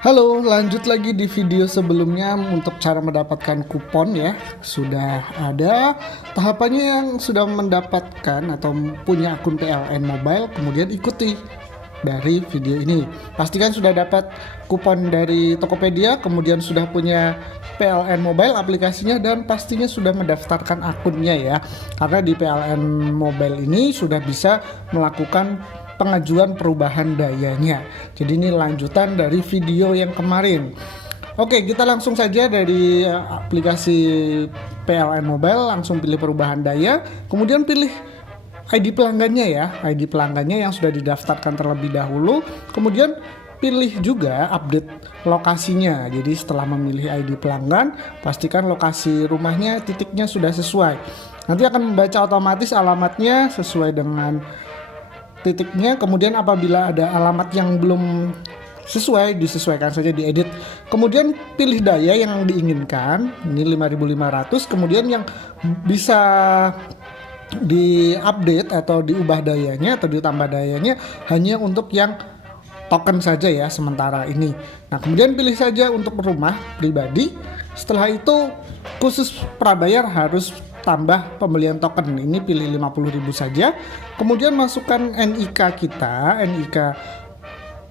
Halo, lanjut lagi di video sebelumnya untuk cara mendapatkan kupon ya. Sudah ada tahapannya yang sudah mendapatkan atau punya akun PLN Mobile, kemudian ikuti dari video ini. Pastikan sudah dapat kupon dari Tokopedia, kemudian sudah punya PLN Mobile aplikasinya, dan pastinya sudah mendaftarkan akunnya ya. Karena di PLN Mobile ini sudah bisa melakukan pengajuan perubahan dayanya. Jadi ini lanjutan dari video yang kemarin. Oke, kita langsung saja dari aplikasi PLN Mobile, langsung pilih perubahan daya, kemudian pilih ID pelanggannya ya, ID pelanggannya yang sudah didaftarkan terlebih dahulu, kemudian pilih juga update lokasinya. Jadi setelah memilih ID pelanggan, pastikan lokasi rumahnya, titiknya sudah sesuai. Nanti akan membaca otomatis alamatnya sesuai dengan titiknya, kemudian apabila ada alamat yang belum sesuai, disesuaikan saja, diedit. Kemudian pilih daya yang diinginkan, ini 5.500, kemudian yang bisa diupdate atau diubah dayanya atau ditambah dayanya hanya untuk yang token saja ya sementara ini. Nah, kemudian pilih saja untuk rumah pribadi. Setelah itu khusus prabayar harus tambah pembelian token, ini pilih 50.000 saja. Kemudian masukkan NIK kita, NIK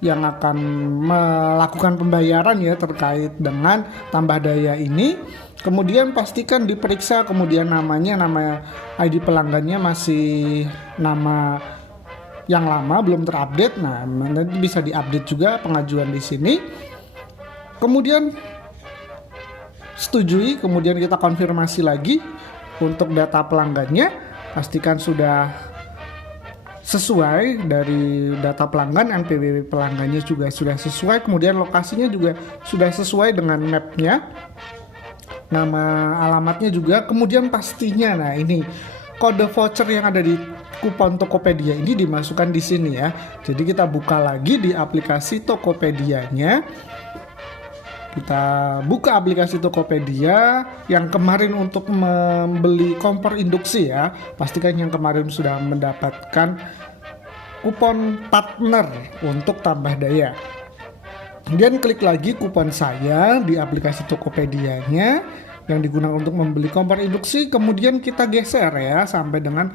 yang akan melakukan pembayaran ya terkait dengan tambah daya ini. Kemudian pastikan diperiksa, kemudian nama ID pelanggannya masih nama yang lama, belum terupdate. Nah, nanti bisa diupdate juga pengajuan di sini. Kemudian setujui, kemudian kita konfirmasi lagi untuk data pelanggannya, pastikan sudah sesuai dari data pelanggan, NPWP pelanggannya juga sudah sesuai, kemudian lokasinya juga sudah sesuai dengan mapnya, nama alamatnya juga, kemudian pastinya, nah ini kode voucher yang ada di kupon Tokopedia ini dimasukkan di sini ya. Jadi kita buka lagi di aplikasi Tokopedianya. Kita buka aplikasi Tokopedia yang kemarin untuk membeli kompor induksi ya. Pastikan yang kemarin sudah mendapatkan kupon partner untuk tambah daya. Kemudian klik lagi kupon saya di aplikasi Tokopedianya yang digunakan untuk membeli kompor induksi. Kemudian kita geser ya sampai dengan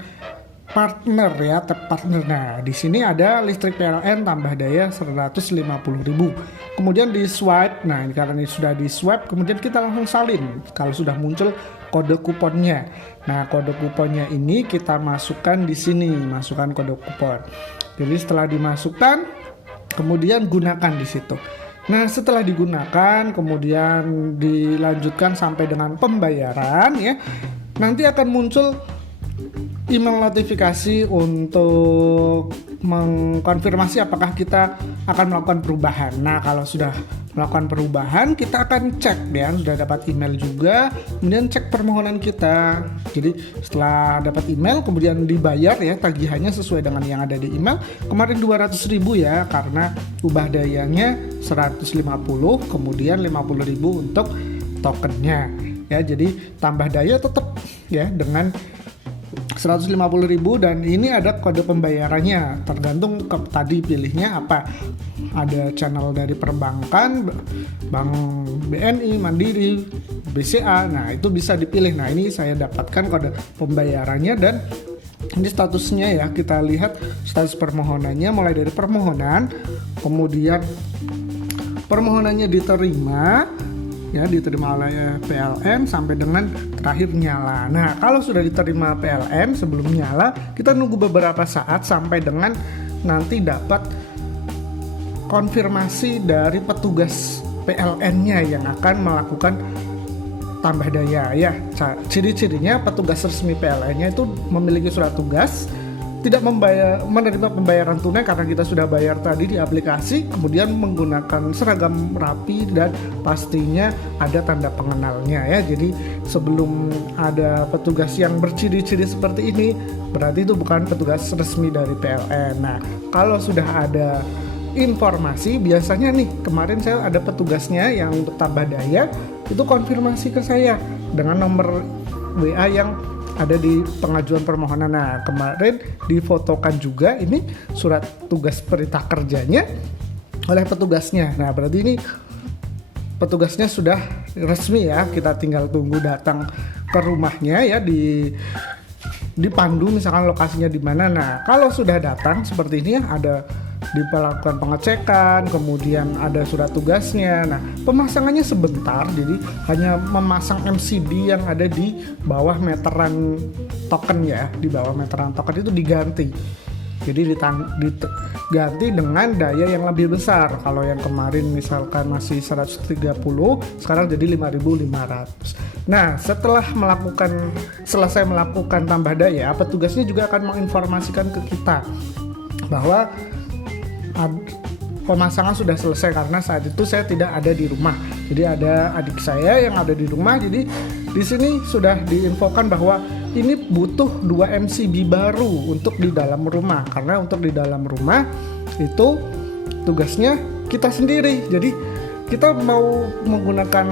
partner ya, tab partner. Nah, di sini ada listrik PLN tambah daya 150.000. Kemudian di swipe. Nah, karena ini sudah di swipe, kemudian kita langsung salin kalau sudah muncul kode kuponnya. Nah, kode kuponnya ini kita masukkan di sini, masukkan kode kupon. Jadi setelah dimasukkan, kemudian gunakan di situ. Nah, setelah digunakan, kemudian dilanjutkan sampai dengan pembayaran ya. Nanti akan muncul email notifikasi untuk mengkonfirmasi apakah kita akan melakukan perubahan. Nah, kalau sudah melakukan perubahan, kita akan cek ya, sudah dapat email juga, kemudian cek permohonan kita. Jadi setelah dapat email, kemudian dibayar ya tagihannya sesuai dengan yang ada di email. Kemarin 200.000 ya, karena ubah dayanya 150, kemudian 50.000 untuk tokennya ya. Jadi tambah daya tetap ya dengan 150.000, dan ini ada kode pembayarannya tergantung ke tadi pilihnya apa. Ada channel dari perbankan, Bank BNI, Mandiri, BCA. Nah, itu bisa dipilih. Nah, ini saya dapatkan kode pembayarannya, dan ini statusnya ya, kita lihat status permohonannya mulai dari permohonan, kemudian permohonannya diterima ya, diterima oleh PLN sampai dengan terakhir nyala. Nah, kalau sudah diterima PLN sebelum nyala, kita nunggu beberapa saat sampai dengan nanti dapat konfirmasi dari petugas PLN-nya yang akan melakukan tambah daya ya. Ciri-cirinya petugas resmi PLN-nya itu memiliki surat tugas, tidak menerima pembayaran tunai karena kita sudah bayar tadi di aplikasi, kemudian menggunakan seragam rapi dan pastinya ada tanda pengenalnya ya. Jadi sebelum ada petugas yang berciri-ciri seperti ini, berarti itu bukan petugas resmi dari PLN. Nah, kalau sudah ada informasi, biasanya nih kemarin saya ada petugasnya yang untuk tambah daya itu konfirmasi ke saya dengan nomor WA yang ada di pengajuan permohonan. Nah, kemarin difotokan juga ini surat tugas perintah kerjanya oleh petugasnya. Nah, berarti ini petugasnya sudah resmi ya, kita tinggal tunggu datang ke rumahnya ya, dipandu misalkan lokasinya di mana. Nah, kalau sudah datang seperti ini ya, ada dilakukan pengecekan, kemudian ada surat tugasnya. Nah, pemasangannya sebentar, jadi hanya memasang MCB yang ada di bawah meteran token ya, di bawah meteran token itu diganti. Jadi diganti dengan daya yang lebih besar. Kalau yang kemarin misalkan masih 130, sekarang jadi 5.500. Nah, setelah selesai melakukan tambah daya, petugasnya juga akan menginformasikan ke kita bahwa pemasangan sudah selesai, karena saat itu saya tidak ada di rumah. Jadi ada adik saya yang ada di rumah. Jadi di sini sudah diinfokan bahwa ini butuh 2 MCB baru untuk di dalam rumah, karena untuk di dalam rumah itu tugasnya kita sendiri. Jadi kita mau menggunakan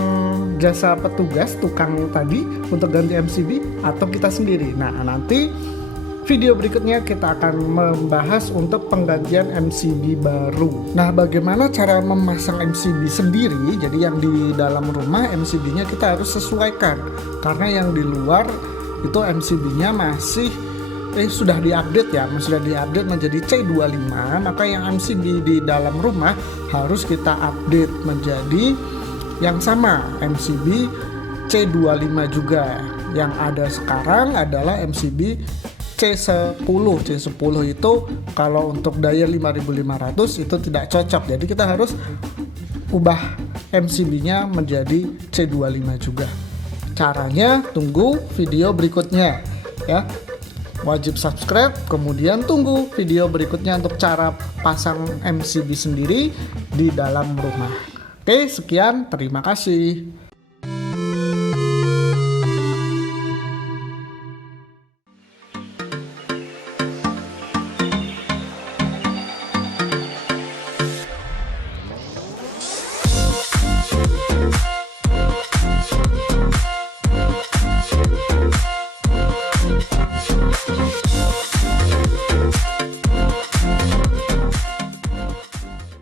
jasa petugas tukang tadi untuk ganti MCB atau kita sendiri. Nah, nanti video berikutnya kita akan membahas untuk penggantian MCB baru. Nah, bagaimana cara memasang MCB sendiri? Jadi yang di dalam rumah MCB-nya kita harus sesuaikan, karena yang di luar itu MCB-nya masih sudah diupdate ya, sudah diupdate menjadi C25, maka yang MCB di dalam rumah harus kita update menjadi yang sama, MCB C25 juga. Yang ada sekarang adalah MCB C10 itu kalau untuk daya 5.500 itu tidak cocok, jadi kita harus ubah MCB-nya menjadi C25 juga. Caranya tunggu video berikutnya ya, wajib subscribe, kemudian tunggu video berikutnya untuk cara pasang MCB sendiri di dalam rumah. Oke, sekian, terima kasih.